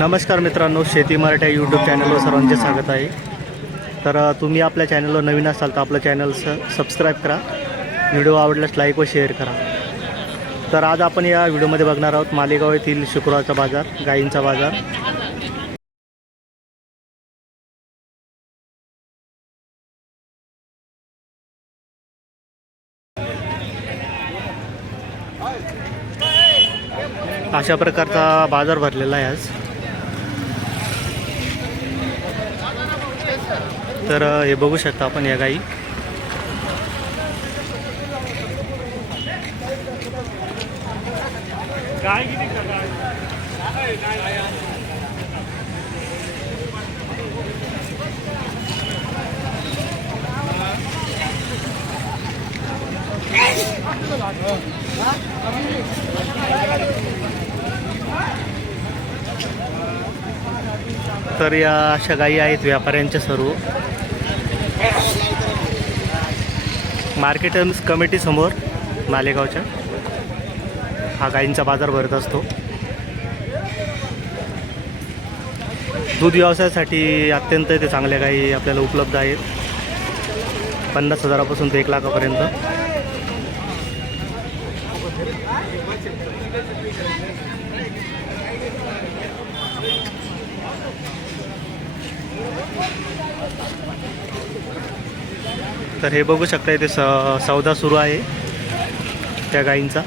नमस्कार मित्रांनो शेती मराठा यूट्यूब चॅनलवर सर्वांचे स्वागत आहे. तर तुम्ही आपल्या चॅनलवर नवीन असाल तर आपलं चॅनल स सबस्क्राईब करा. व्हिडिओ आवडल्यास लाईक व शेअर करा. तर आज आपण या व्हिडिओमध्ये बघणार आहोत मालेगाव येथील शुक्रवारचा बाजार गायींचा बाजार. अशा प्रकारचा बाजार भरलेला आहे आज. तर हे बघू शकता आपण या गाई. तर या अशा गायी आहेत व्यापाऱ्यांच्या सर्व. मार्केट कमिटीसमोर मालेगावच्या. हा गायींचा बाजार भरत असतो. दूध व्यवसायासाठी अत्यंत ते चांगल्या गायी आपल्याला उपलब्ध आहेत. पन्नास हजारापासून ते एक लाखापर्यंत. तर हे बघू शकता इथे स सौदा सुरू आहे त्या गायींचा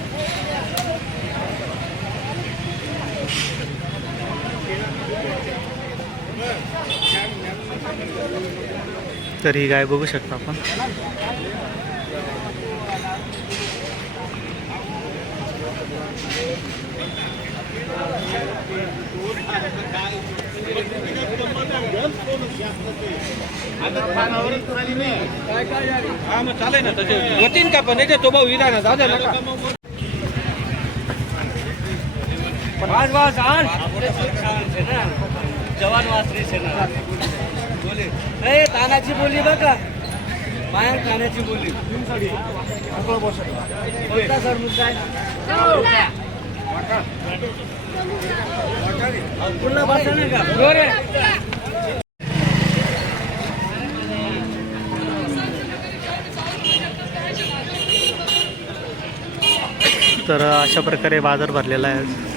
तर ही गाय बघू शकता आपण. होतीन का पण याच्या तो भाऊ विरा ना दादा नका वास वास आण जवान वासरी सेना बोले नाही तानाची बोली बघा माया तानाची बोली कोणता सर मुद्दा आहे पुन्हा बसा नाही का तर अशा प्रकारे बाजार भरलेला आहे.